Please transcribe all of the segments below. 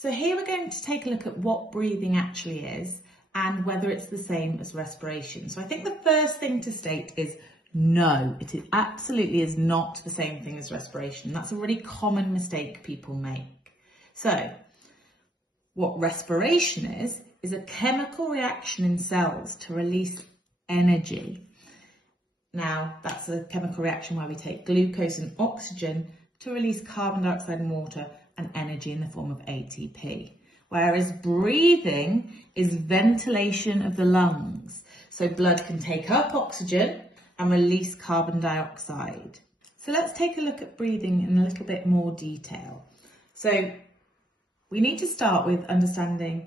So here we're going to take a look at what breathing actually is and whether it's the same as respiration. So I think the first thing to state is no, it absolutely is not the same thing as respiration. That's a really common mistake people make. So what respiration is a chemical reaction in cells to release energy. Now, that's a chemical reaction where we take glucose and oxygen to release carbon dioxide and water and energy in the form of ATP. Whereas breathing is ventilation of the lungs. So blood can take up oxygen and release carbon dioxide. So let's take a look at breathing in a little bit more detail. So we need to start with understanding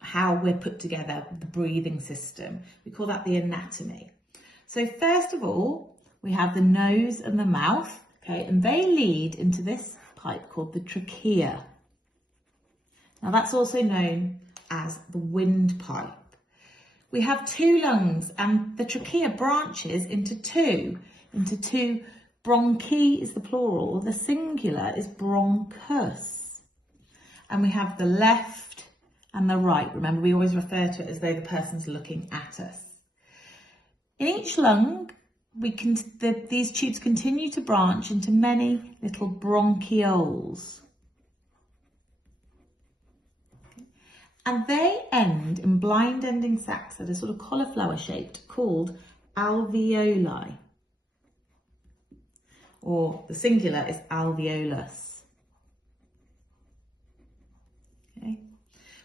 how we're put together, the breathing system. We call that the anatomy. So first of all, we have the nose and the mouth, okay, and they lead into this pipe called the trachea. Now that's also known as the windpipe. We have two lungs and the trachea branches into two. Bronchi is the plural, the singular is bronchus. And we have the left and the right. Remember, we always refer to it as though the person's looking at us. In each lung, these tubes continue to branch into many little bronchioles. And they end in blind ending sacs that are sort of cauliflower shaped called alveoli. Or the singular is alveolus. Okay.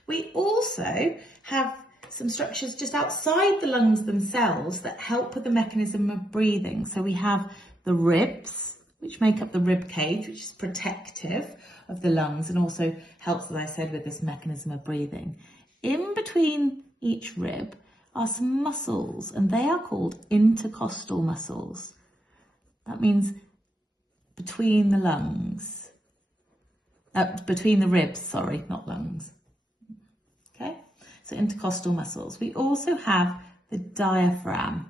We also have some structures just outside the lungs themselves that help with the mechanism of breathing. So we have the ribs, which make up the rib cage, which is protective of the lungs and also helps, as I said, with this mechanism of breathing. In between each rib are some muscles, and they are called intercostal muscles. That means between the lungs, between the ribs, sorry, not lungs. Okay, so intercostal muscles. We also have the diaphragm,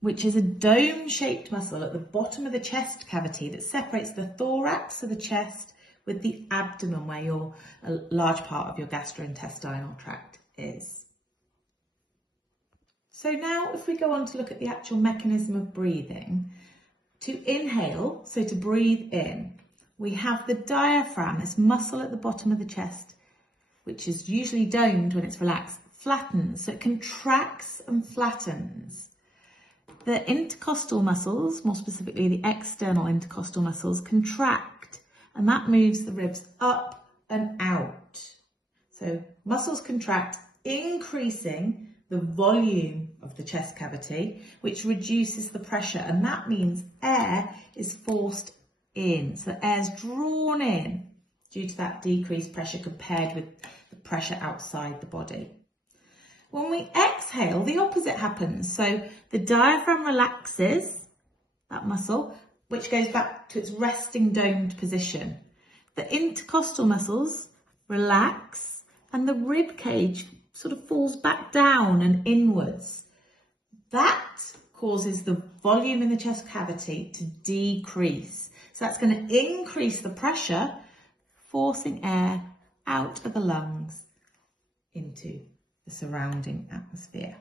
which is a dome-shaped muscle at the bottom of the chest cavity that separates the thorax of the chest with the abdomen, where a large part of your gastrointestinal tract is. So now if we go on to look at the actual mechanism of breathing, to inhale, so to breathe in, we have the diaphragm, this muscle at the bottom of the chest, which is usually domed when it's relaxed, flattens, so it contracts and flattens. The intercostal muscles, more specifically the external intercostal muscles, contract, and that moves the ribs up and out. So muscles contract, increasing the volume of the chest cavity, which reduces the pressure, and that means air is forced in. So air is drawn in due to that decreased pressure compared with the pressure outside the body. When we exhale, the opposite happens. So the diaphragm relaxes, that muscle, which goes back to its resting domed position. The intercostal muscles relax and the rib cage sort of falls back down and inwards. That causes the volume in the chest cavity to decrease. So that's going to increase the pressure, forcing air out of the lungs into the surrounding atmosphere.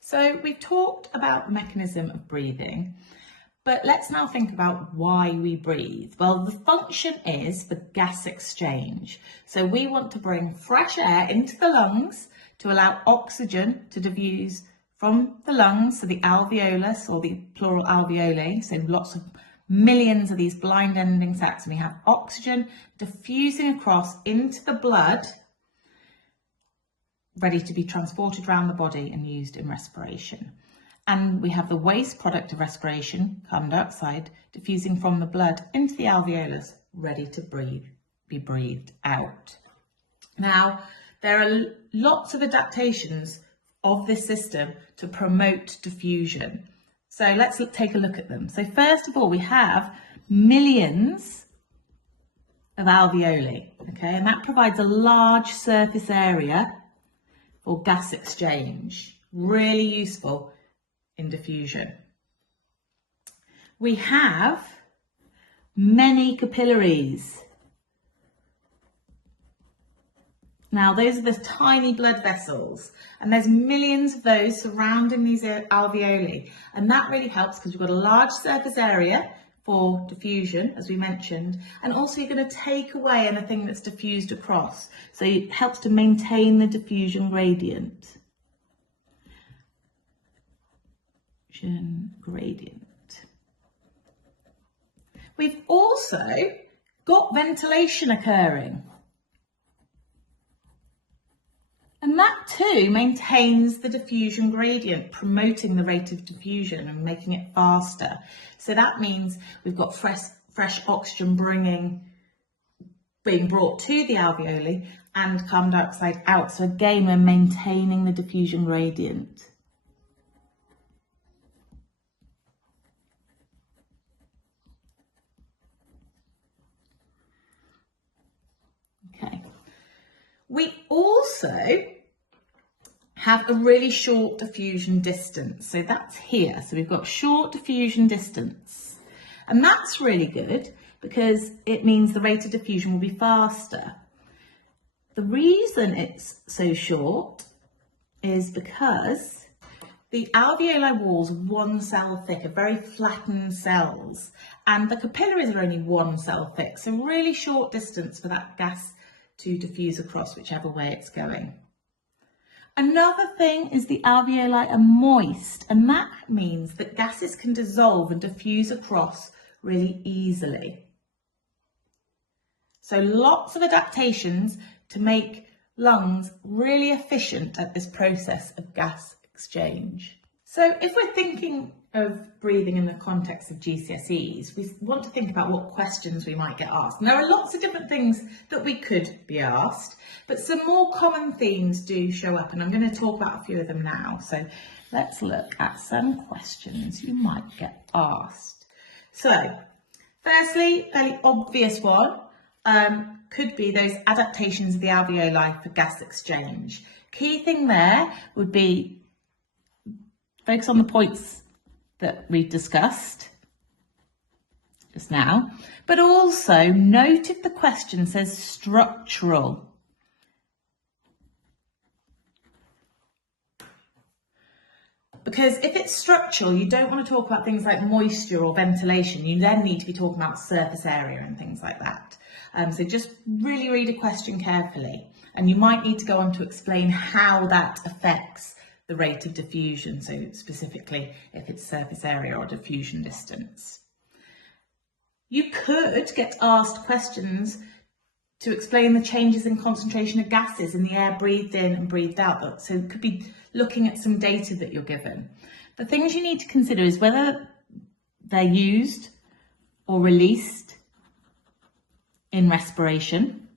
So we've talked about the mechanism of breathing, but let's now think about why we breathe. Well, the function is for gas exchange. So we want to bring fresh air into the lungs to allow oxygen to diffuse from the lungs, so the alveolus or the plural alveoli, so lots of millions of these blind ending sacs, and we have oxygen diffusing across into the blood, ready to be transported around the body and used in respiration. And we have the waste product of respiration, carbon dioxide, diffusing from the blood into the alveolus, ready to be breathed out. Now, there are lots of adaptations of this system to promote diffusion. So let's take a look at them. So first of all, we have millions of alveoli, okay, and that provides a large surface area for gas exchange, really useful in diffusion. We have many capillaries. Now, those are the tiny blood vessels, and there's millions of those surrounding these alveoli, and that really helps because you've got a large surface area for diffusion, as we mentioned, and also you're going to take away anything that's diffused across, so it helps to maintain the diffusion gradient. We've also got ventilation occurring. And that too maintains the diffusion gradient, promoting the rate of diffusion and making it faster. So that means we've got fresh oxygen being brought to the alveoli and carbon dioxide out. So again, we're maintaining the diffusion gradient. Okay. We also have a really short diffusion distance. So that's here. So we've got short diffusion distance. And that's really good because it means the rate of diffusion will be faster. The reason it's so short is because the alveoli walls are 1 cell thick, are very flattened cells, and the capillaries are only 1 cell thick. So really short distance for that gas to diffuse across whichever way it's going. Another thing is the alveoli are moist, and that means that gases can dissolve and diffuse across really easily. So lots of adaptations to make lungs really efficient at this process of gas exchange. So if we're thinking of breathing in the context of GCSEs, we want to think about what questions we might get asked. And there are lots of different things that we could be asked, but some more common themes do show up, and I'm going to talk about a few of them now. So let's look at some questions you might get asked. So firstly, fairly obvious one could be those adaptations of the alveoli for gas exchange. Key thing there would be focus on the points that we've discussed just now, but also note if the question says structural. Because if it's structural, you don't want to talk about things like moisture or ventilation. You then need to be talking about surface area and things like that. So just really read a question carefully, and you might need to go on to explain how that affects the rate of diffusion, so specifically if it's surface area or diffusion distance. You could get asked questions to explain the changes in concentration of gases in the air breathed in and breathed out. So it could be looking at some data that you're given. The things you need to consider is whether they're used or released in respiration.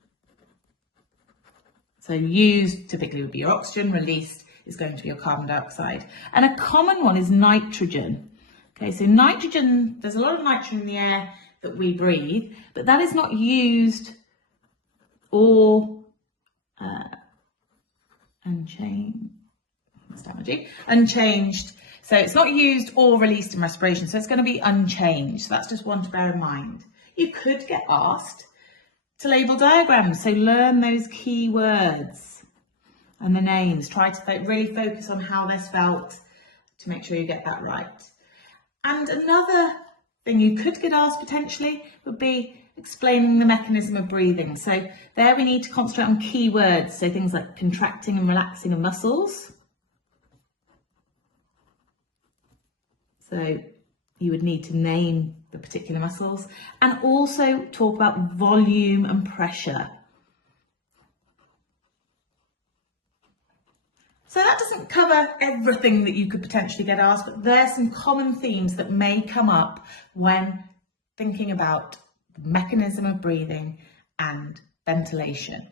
So used typically would be your oxygen, released is going to be your carbon dioxide. And a common one is nitrogen. Okay, so nitrogen, there's a lot of nitrogen in the air that we breathe, but that is not used or unchanged. So it's not used or released in respiration, so it's going to be unchanged. So that's just one to bear in mind. You could get asked to label diagrams, so learn those key words and the names. Try to really focus on how they're spelt to make sure you get that right. And another thing you could get asked potentially would be explaining the mechanism of breathing. So there we need to concentrate on key words, so things like contracting and relaxing of muscles. So you would need to name the particular muscles and also talk about volume and pressure. So that doesn't cover everything that you could potentially get asked, but there's some common themes that may come up when thinking about the mechanism of breathing and ventilation.